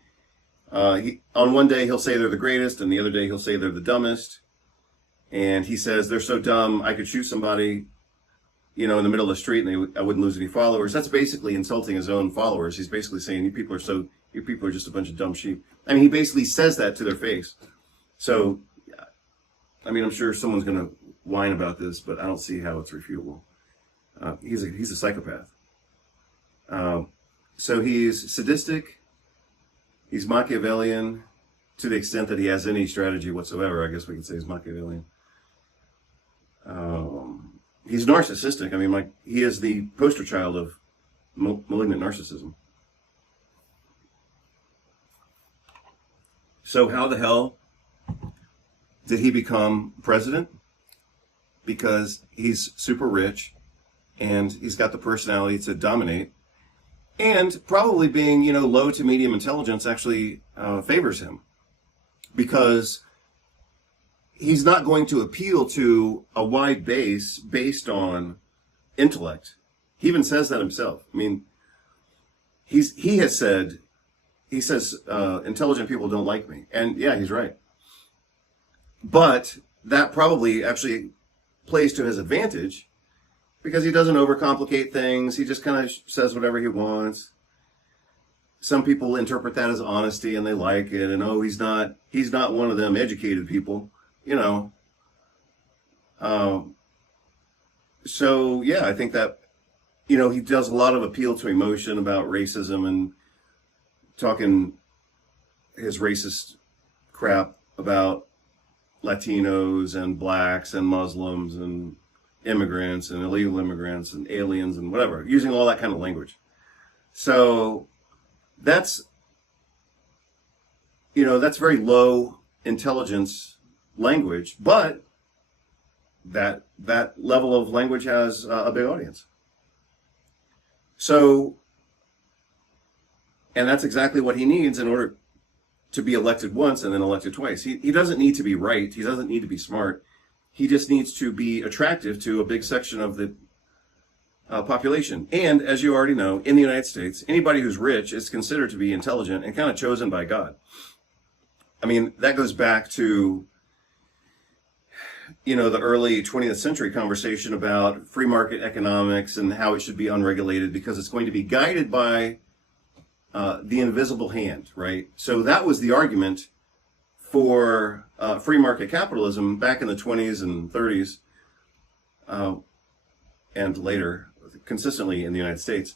on one day he'll say they're the greatest, and the other day he'll say they're the dumbest. And he says they're so dumb I could shoot somebody, in the middle of the street, and I wouldn't lose any followers. That's basically insulting his own followers. He's basically saying you people are just a bunch of dumb sheep. I mean, he basically says that to their face. So, I mean, I'm sure someone's going to whine about this, but I don't see how it's refutable. He's a psychopath. So he's sadistic. He's Machiavellian to the extent that he has any strategy whatsoever. I guess we could say he's Machiavellian. He's narcissistic. I mean, like, he is the poster child of malignant narcissism. So how the hell did he become president? Because he's super rich and he's got the personality to dominate, and probably being, low to medium intelligence actually favors him, because he's not going to appeal to a wide base based on intellect. He even says that himself. I mean, he says intelligent people don't like me. And yeah, he's right. But that probably actually plays to his advantage, because he doesn't overcomplicate things. He just kind of says whatever he wants. Some people interpret that as honesty and they like it. And he's not one of them educated people, So yeah, I think that, he does a lot of appeal to emotion about racism and talking his racist crap about Latinos and blacks and Muslims and immigrants and illegal immigrants and aliens and whatever, using all that kind of language. So that's very low intelligence language, but that level of language has a big audience. So, and that's exactly what he needs in order to be elected once and then elected twice. He doesn't need to be right. He doesn't need to be smart. He just needs to be attractive to a big section of the population. And as you already know, in the United States, anybody who's rich is considered to be intelligent and kind of chosen by God. I mean, that goes back to, the early 20th century conversation about free market economics and how it should be unregulated because it's going to be guided by the invisible hand, right? So that was the argument for free market capitalism back in the 20s and 30s and later, consistently in the United States,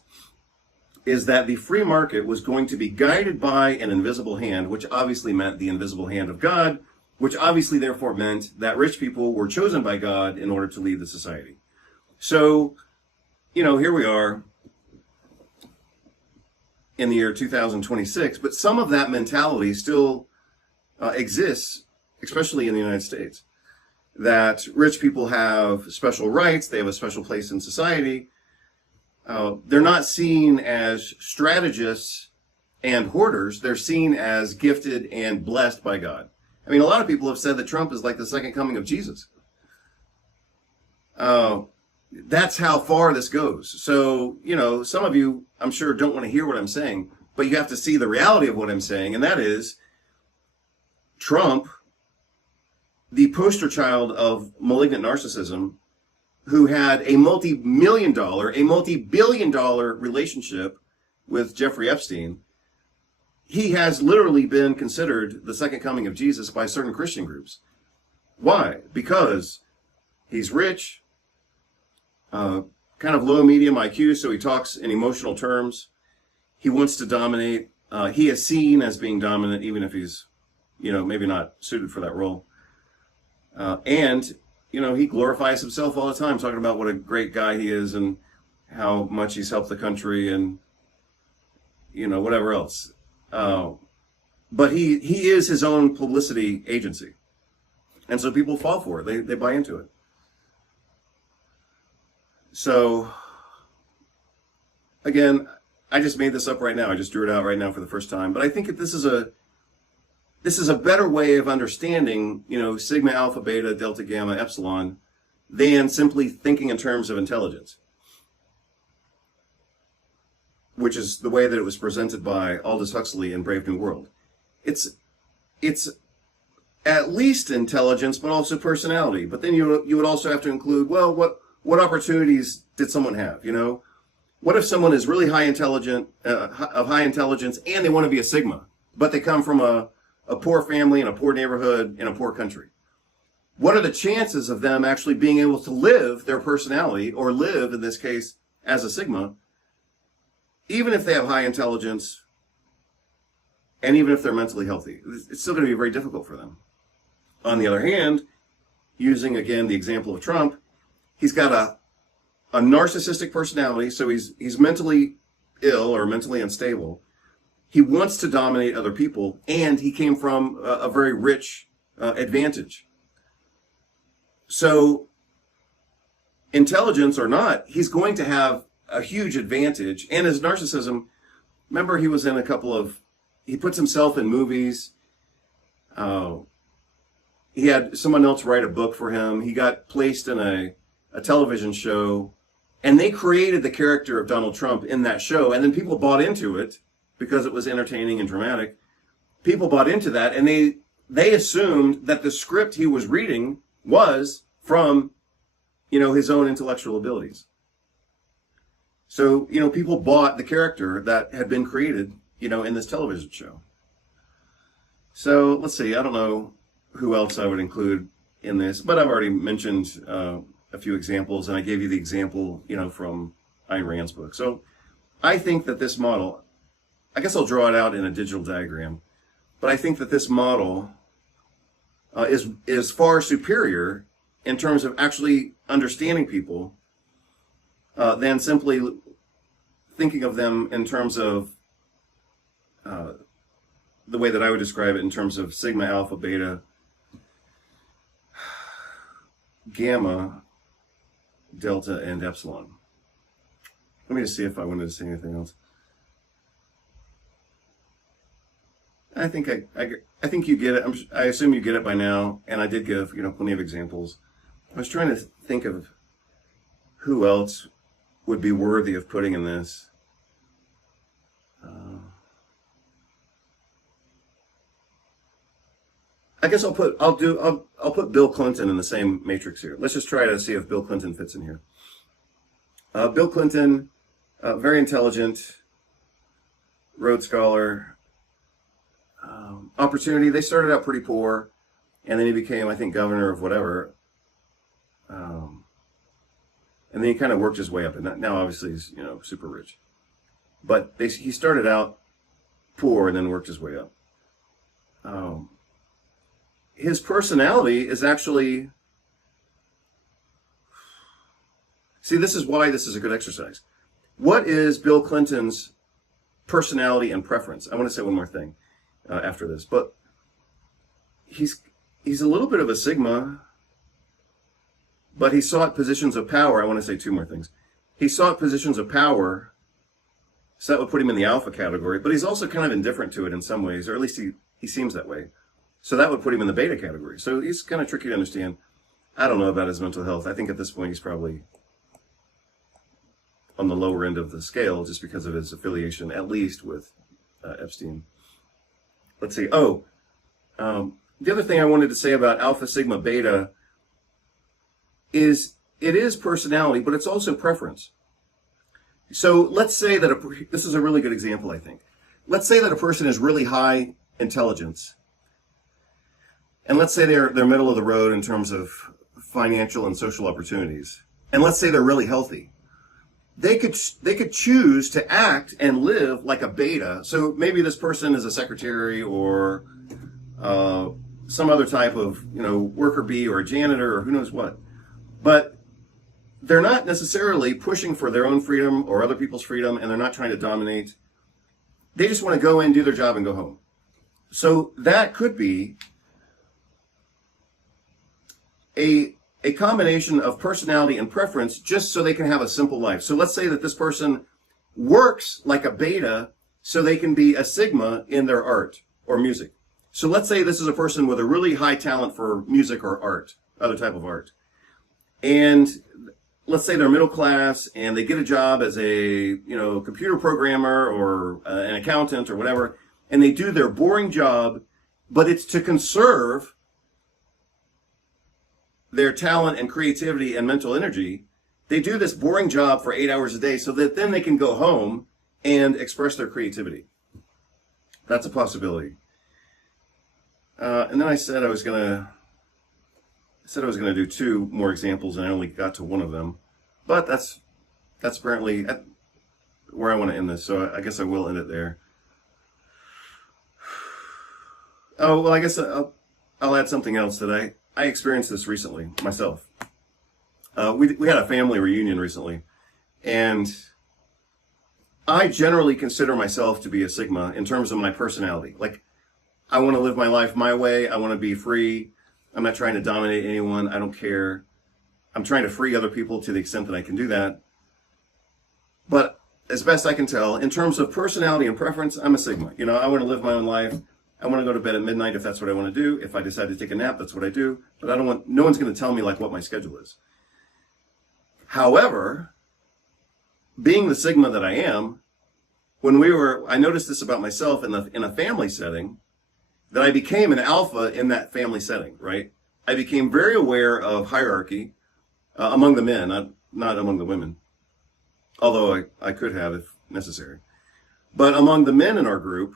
is that the free market was going to be guided by an invisible hand, which obviously meant the invisible hand of God, which obviously therefore meant that rich people were chosen by God in order to lead the society. So, here we are in the year 2026, but some of that mentality still exists, especially in the United States, that rich people have special rights, they have a special place in society. They're not seen as strategists and hoarders, they're seen as gifted and blessed by God. I mean, a lot of people have said that Trump is like the second coming of Jesus. That's how far this goes. So, some of you, I'm sure, don't want to hear what I'm saying, but you have to see the reality of what I'm saying, and that is Trump, the poster child of malignant narcissism, who had a multi-billion dollar relationship with Jeffrey Epstein. He has literally been considered the second coming of Jesus by certain Christian groups. Why? Because he's rich, kind of low medium IQ, so he talks in emotional terms. He wants to dominate. He is seen as being dominant, even if he's, maybe not suited for that role. And he glorifies himself all the time, talking about what a great guy he is and how much he's helped the country and, whatever else. But he is his own publicity agency. And so people fall for it. They buy into it. So, again, I just made this up right now. I just drew it out right now for the first time. But I think that this is a better way of understanding, sigma, alpha, beta, delta, gamma, epsilon, than simply thinking in terms of intelligence, which is the way that it was presented by Aldous Huxley in Brave New World. It's at least intelligence, but also personality. But then you would also have to include, well, what opportunities did someone have? What if someone is really of high intelligence, and they want to be a sigma, but they come from a poor family in a poor neighborhood in a poor country? what are the chances of them actually being able to live their personality, or live, in this case, as a sigma, even if they have high intelligence and even if they're mentally healthy? It's still going to be very difficult for them. On the other hand, using, again, the example of Trump, he's got a narcissistic personality, so he's mentally ill or mentally unstable. He wants to dominate other people, and he came from a very rich advantage. So, intelligence or not, he's going to have a huge advantage. And his narcissism, remember he was in he puts himself in movies. He had someone else write a book for him. He got placed in a television show, and they created the character of Donald Trump in that show, and then people bought into it because it was entertaining and dramatic. People bought into that, and they assumed that the script he was reading was from, his own intellectual abilities. So, people bought the character that had been created, in this television show. So, let's see, I don't know who else I would include in this, but I've already mentioned a few examples, and I gave you the example, from Ayn Rand's book. So, I think that this model, I guess I'll draw it out in a digital diagram, but I think that this model is far superior in terms of actually understanding people than simply thinking of them in terms of the way that I would describe it, in terms of sigma, alpha, beta, gamma, delta, and epsilon. Let me just see if I wanted to say anything else. I think you get it. I assume you get it by now, and I did give plenty of examples. I was trying to think of who else would be worthy of putting in this. I guess I'll put Bill Clinton in the same matrix here. Let's just try to see if Bill Clinton fits in here. Bill Clinton, very intelligent, Rhodes Scholar. Opportunity, they started out pretty poor, and then he became, I think, governor of whatever. And then he kind of worked his way up, and now obviously he's, super rich. But he started out poor and then worked his way up. His personality is actually... See, this is why this is a good exercise. What is Bill Clinton's personality and preference? I want to say one more thing after this, but he's a little bit of a sigma, but he sought positions of power. I want to say two more things. He sought positions of power, so that would put him in the alpha category, but he's also kind of indifferent to it in some ways, or at least he seems that way. So that would put him in the beta category. So he's kind of tricky to understand. I don't know about his mental health. I think at this point he's probably on the lower end of the scale just because of his affiliation, at least with Epstein. Let's see. The other thing I wanted to say about alpha, sigma, beta is it is personality, but it's also preference. So let's say that this is a really good example, I think. Let's say that a person is really high intelligence, and let's say they're middle of the road in terms of financial and social opportunities, and let's say they're really healthy. They could choose to act and live like a beta. So maybe this person is a secretary or some other type of worker bee or a janitor or who knows what. But they're not necessarily pushing for their own freedom or other people's freedom, and they're not trying to dominate. They just want to go in, do their job, and go home. So that could be a combination of personality and preference just so they can have a simple life. So let's say that this person works like a beta so they can be a sigma in their art or music. So let's say this is a person with a really high talent for music or art, other type of art. And let's say they're middle class and they get a job as a computer programmer or an accountant or whatever, and they do their boring job, but it's to conserve their talent and creativity and mental energy. They do this boring job for 8 hours a day so that then they can go home and express their creativity. That's a possibility. And then I said I was going to said I was going to do 2 more examples, and I only got to one of them. But that's apparently where I want to end this, so I guess I will end it there. Oh, well, I guess I'll add something else that I experienced this recently myself. We had a family reunion recently, and I generally consider myself to be a Sigma in terms of my personality. Like, I want to live my life my way. I want to be free. I'm not trying to dominate anyone. I don't care. I'm trying to free other people to the extent that I can do that. But as best I can tell, in terms of personality and preference, I'm a Sigma. You know, I want to live my own life. I want to go to bed at midnight if that's what I want to do. If I decide to take a nap, that's what I do. But no one's going to tell me like what my schedule is. However, being the Sigma that I am, I noticed this about myself in a family setting, that I became an alpha in that family setting, right? I became very aware of hierarchy among the men, not among the women, although I could have if necessary. But among the men in our group,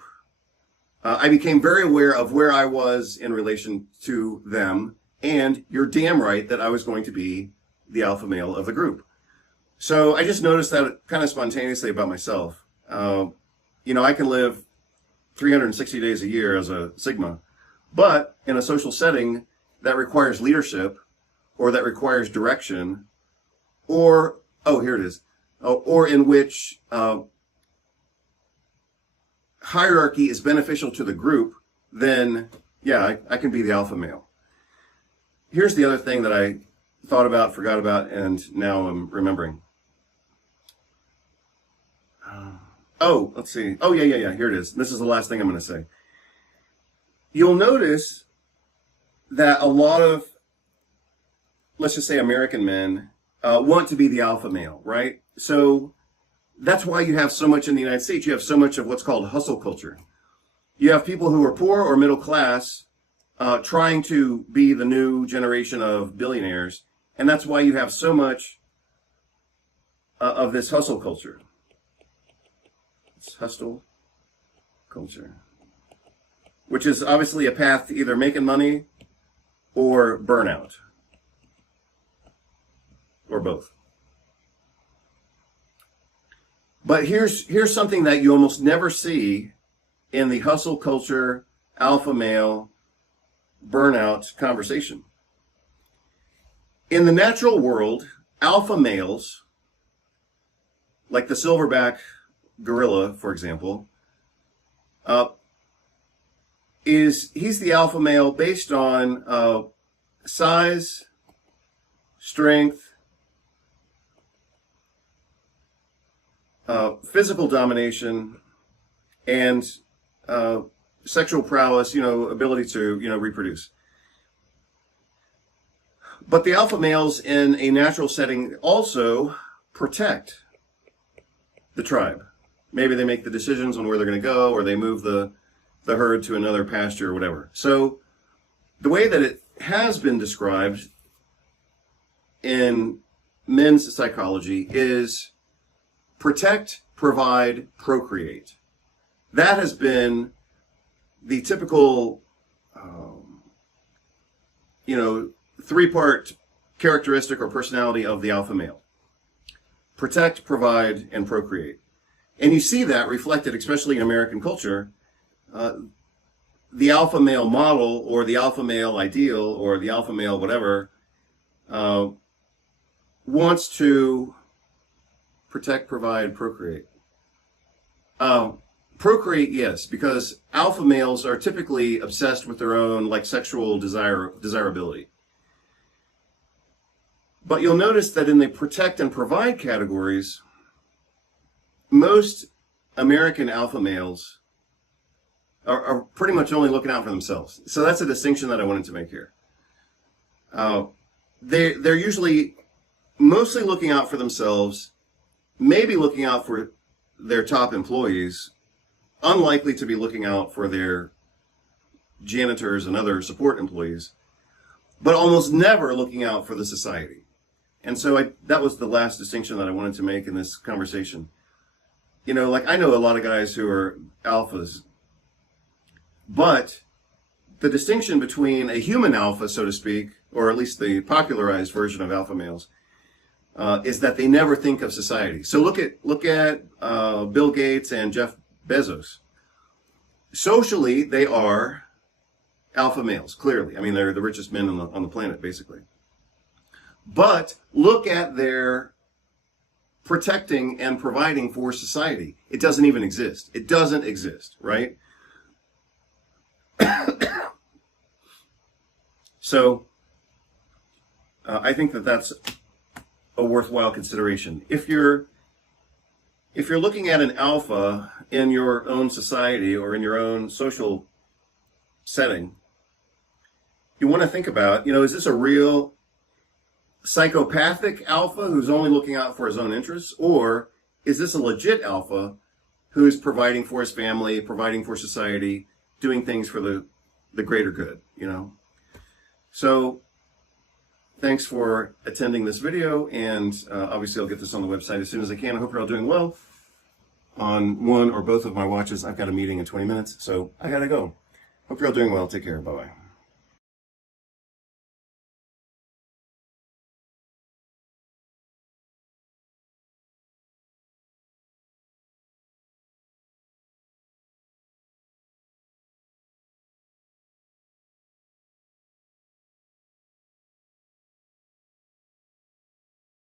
I became very aware of where I was in relation to them, and you're damn right that I was going to be the alpha male of the group. So I just noticed that kind of spontaneously about myself. You know, I can live 360 days a year as a Sigma, but in a social setting that requires leadership, or that requires direction, or, here it is, or in which hierarchy is beneficial to the group, then yeah, I can be the alpha male. Here's the other thing that I thought about, forgot about, and now I'm remembering. Let's see. Yeah. Here it is. This is the last thing I'm going to say. You'll notice that a lot of, let's just say, American men want to be the alpha male, right? So that's why you have so much in the United States. You have so much of what's called hustle culture. You have people who are poor or middle class trying to be the new generation of billionaires, and that's why you have so much of this hustle culture. It's hustle culture, which is obviously a path to either making money or burnout, or both. But here's something that you almost never see in the hustle culture, alpha male, burnout conversation. In the natural world, alpha males, like the silverback gorilla, for example, he's the alpha male based on size, strength, physical domination, and sexual prowess, ability to, reproduce. But the alpha males in a natural setting also protect the tribe. Maybe they make the decisions on where they're going to go, or they move the herd to another pasture or whatever. So the way that it has been described in men's psychology is protect, provide, procreate. That has been the typical, 3-part characteristic or personality of the alpha male. Protect, provide, and procreate. And you see that reflected, especially in American culture. The alpha male model, or the alpha male ideal, or the alpha male whatever, wants to protect, provide, procreate. Procreate, yes, because alpha males are typically obsessed with their own sexual desirability. But you'll notice that in the protect and provide categories, most American alpha males are pretty much only looking out for themselves. So that's a distinction that I wanted to make here. They're usually mostly looking out for themselves, maybe looking out for their top employees, unlikely to be looking out for their janitors and other support employees, but almost never looking out for the society. And so that was the last distinction that I wanted to make in this conversation. I know a lot of guys who are alphas, but the distinction between a human alpha, so to speak, or at least the popularized version of alpha males, is that they never think of society. So look at Bill Gates and Jeff Bezos. Socially, they are alpha males, clearly. I mean, they're the richest men on the planet, basically. But look at their protecting and providing for society. It doesn't even exist. It doesn't exist, right? So, I think that that's a worthwhile consideration. If you're looking at an alpha in your own society or in your own social setting, you want to think about, is this a real psychopathic alpha who's only looking out for his own interests, or is this a legit alpha who's providing for his family, providing for society, doing things for the greater good, So, thanks for attending this video, and obviously I'll get this on the website as soon as I can. I hope you're all doing well. On one or both of my watches, I've got a meeting in 20 minutes, so I gotta go. Hope you're all doing well. Take care. Bye-bye.